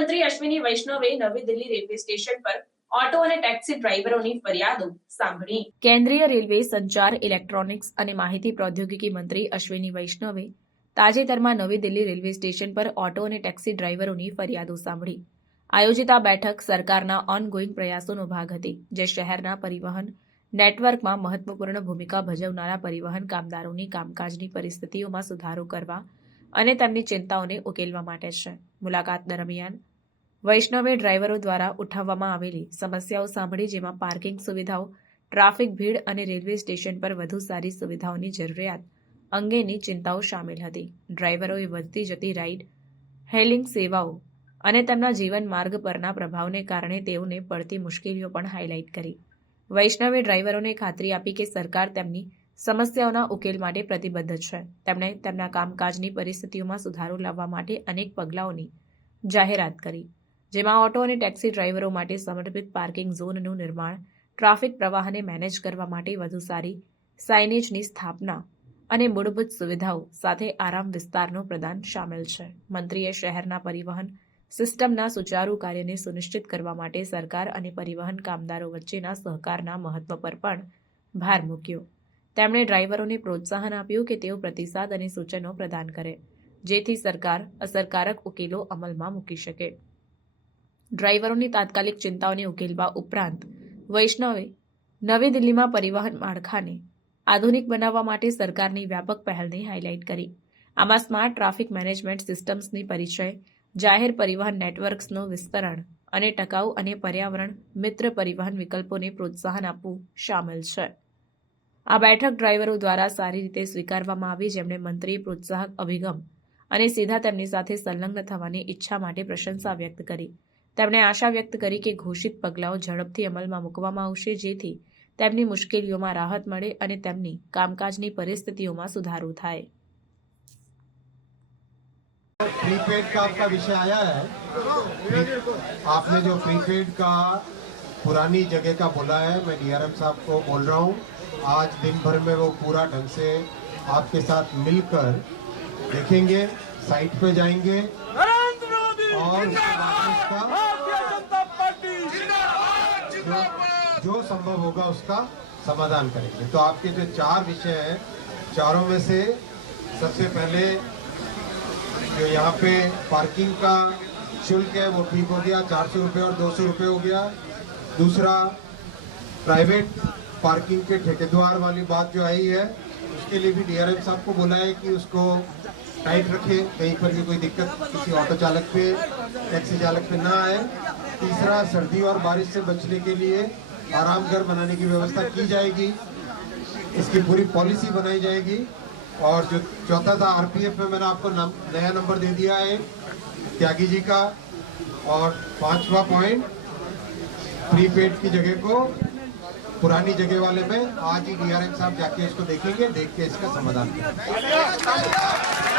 મંત્રી અશ્વિની વૈષ્ણવે નવી દિલ્હી રેલવે સ્ટેશન પર ઓટો અને ટેક્સી ડ્રાઈવરોની ફરિયાદો સાંભળી। કેન્દ્રીય રેલવે સંચાર, ઇલેક્ટ્રોનિક્સ અને માહિતી પ્રૌદ્યોગિકી મંત્રી અશ્વિની વૈષ્ણવે તાજેતરમાં નવી દિલ્હી રેલવે સ્ટેશન પર ઓટો અને ટેક્સી ડ્રાઈવરોની ફરિયાદો સાંભળી। આયોજિત આ બેઠક સરકારના ઓનગોઈંગ પ્રયાસોનો ભાગ હતી, જે શહેરના પરિવહન નેટવર્કમાં મહત્વપૂર્ણ ભૂમિકા ભજવનારા પરિવહન કામદારોની કામકાજની પરિસ્થિતિઓમાં સુધારો કરવા અને તેમની ચિંતાઓને ઉકેલવા માટે છે। મુલાકાત દરમિયાન વૈષ્ણવે ડ્રાઈવરો દ્વારા ઉઠાવવામાં આવેલી સમસ્યાઓ સાંભળી, જેમાં પાર્કિંગ સુવિધાઓ, ટ્રાફિક ભીડ અને રેલવે સ્ટેશન પર વધુ સારી સુવિધાઓની જરૂરિયાત અંગેની ચિંતાઓ શામેલ હતી। ડ્રાઈવરોએ વધતી જતી રાઇડ હેલિંગ સેવાઓ અને તેમના જીવન માર્ગ પરના પ્રભાવને કારણે તેઓને પડતી મુશ્કેલીઓ પણ હાઇલાઇટ કરી। વૈષ્ણવે ડ્રાઈવરોને ખાતરી આપી કે સરકાર તેમની સમસ્યાઓના ઉકેલ માટે પ્રતિબદ્ધ છે। તેમણે તેમના કામકાજની પરિસ્થિતિઓમાં સુધારો લાવવા માટે અનેક પગલાઓની જાહેરાત કરી, જેમાં ઓટો અને ટેક્સી ડ્રાઈવરો માટે સમર્પિત પાર્કિંગ ઝોનનું નિર્માણ, ટ્રાફિક પ્રવાહને મેનેજ કરવા માટે વધુ સારી સાઇનેજની સ્થાપના અને મૂળભૂત સુવિધાઓ સાથે આરામ વિસ્તારનો પ્રદાન શામેલ છે। મંત્રીએ શહેરના પરિવહન સિસ્ટમના સુચારુ કાર્યને સુનિશ્ચિત કરવા માટે સરકાર અને પરિવહન કામદારો વચ્ચેના સહકારના મહત્વ પર પણ ભાર મૂક્યો। તેમણે ડ્રાઈવરોને પ્રોત્સાહન આપ્યું કે તેઓ પ્રતિસાદ અને સૂચનો પ્રદાન કરે, જેથી સરકાર અસરકારક ઉકેલો અમલમાં મૂકી શકે। ડ્રાઈવરોની તાત્કાલિક ચિંતાઓને ઉકેલવા ઉપરાંત વૈષ્ણવે નવી દિલ્હીમાં પરિવહન માળખાને આધુનિક બનાવવા માટે સરકારની વ્યાપક પહેલને હાઇલાઇટ કરી। આમાં સ્માર્ટ ટ્રાફિક મેનેજમેન્ટ સિસ્ટમ્સની પરિચય, જાહેર પરિવહન નેટવર્ક્સનું વિસ્તરણ અને ટકાઉ અને પર્યાવરણ મિત્ર પરિવહન વિકલ્પોને પ્રોત્સાહન આપવું શામેલ છે। આ બેઠક ડ્રાઈવરો દ્વારા સારી રીતે સ્વીકારવામાં આવી, જેમણે મંત્રીએ પ્રોત્સાહક અભિગમ અને સીધા તેમની સાથે સંલગ્ન થવાની ઈચ્છા માટે પ્રશંસા વ્યક્ત કરી। તેમણે આશા વ્યક્ત કરી કે ઘોષિત પગલાઓ ઝડપથી અમલમાં મૂકવામાં આવશે, જેથી તેમની મુશ્કેલીઓમાં રાહત મળે અને તેમની કામકાજની પરિસ્થિતિઓમાં સુધારો થાય। प्रीपेड का आपका विषय आया है। आपने जो प्रीपेड का पुरानी जगह का बोला है, मैं डीआरएम साहब को बोल रहा हूँ, आज दिन भर में वो पूरा ढंग से आपके साथ मिलकर देखेंगे, साइट पे जाएंगे और जो संभव होगा उसका समाधान करेंगे। तो आपके जो 4 विषय हैं, चारों में से सबसे पहले जो यहाँ पे पार्किंग का शुल्क है वो ठीक हो गया, 400 रुपये और 200 रुपये हो गया। दूसरा, प्राइवेट पार्किंग के ठेकेदार वाली बात जो आई है, उसके लिए भी डीआरएम साहब को बोला है कि उसको टाइट रखे, कहीं पर भी कोई दिक्कत किसी ऑटो चालक पे, टैक्सी चालक पे ना आए। तीसरा, सर्दी और बारिश से बचने के लिए आराम घर बनाने की व्यवस्था की जाएगी, इसकी पूरी पॉलिसी बनाई जाएगी। और जो चौथा था आरपीएफ में मैंने आपको नया नंबर दे दिया है त्यागी जी का। और 5वां पॉइंट, प्रीपेड की जगह को पुरानी जगह वाले में आज ही डीआरएम साहब जाके इसको देखेंगे, देख के इसका समाधान करेंगे।